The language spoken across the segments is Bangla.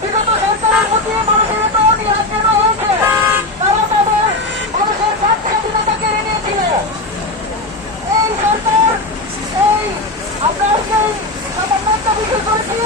বিগত সরকারের প্রতি মানুষের এত অনীহা কেন তাদের মানুষের বাক এই সরকার, এই আমরা আজকে এই করেছি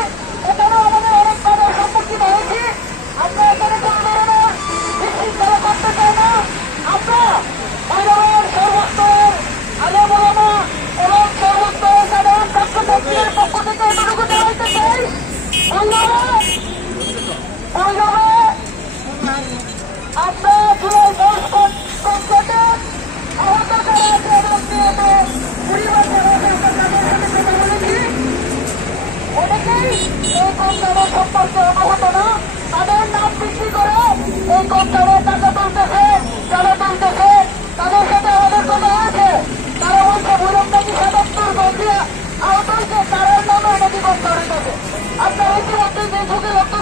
আপনারা ইতিমধ্যে ফেসবুকে লক্ষ্য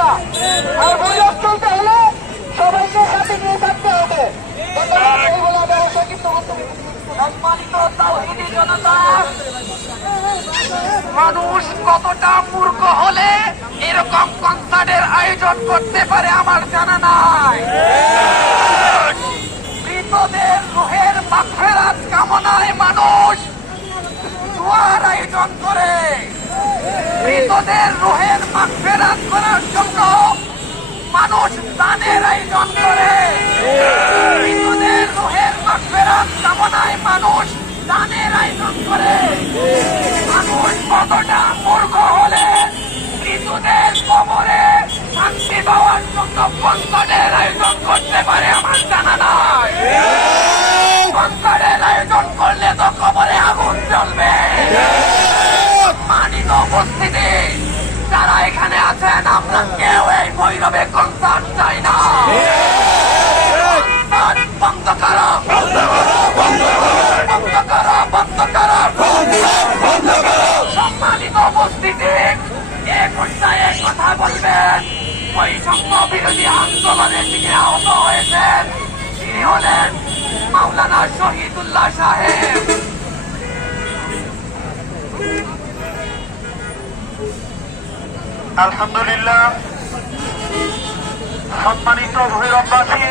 না আর বৈরব চলতে হলে সবাইকে সাথে নিয়ে থাকতে হবে। মানুষ কতটা মূর্খ হলে এরকম কনসার্টের আয়োজন করতে পারে আমার জানা নাই। মৃতদের রুহের মাফেরাত কামনায় মানুষ দোয়ার আয়োজন করে। মৃতদের রোহের মাফেরাত করার জন্য মানুষ দানের আয়োজন করে মৃতদের রোহের মাফেরাত কামনায় মানুষ দানের আয়োজন করে মানুষ কতটা মূর্খ হলে মৃতদের কবরে শান্তি পাওয়ার জন্য কনসার্টের আয়োজন করতে পারে আমার জানা নাই কনসার্টের আয়োজন করলে তো কবরে আগুন জ্বলবে মানিক উপস্থিতি যারা এখানে আছেন আমরা কেউ এই ভৈরবে কনসার্ট চাই না কনসার্ট বন্ধ করো। বন্ধ করো বন্ধ করো সম্মানিত উপস্থিতি এ পর্যায়ে কথা বলবেন বৈষম্য বিরোধী আন্দোলনের দিকে আহত হয়েছেন তিনি হলেন মাওলানা শহীদুল্লাহ সাহেব আলহামদুলিল্লাহ। সম্মানিত ভৈরববাসী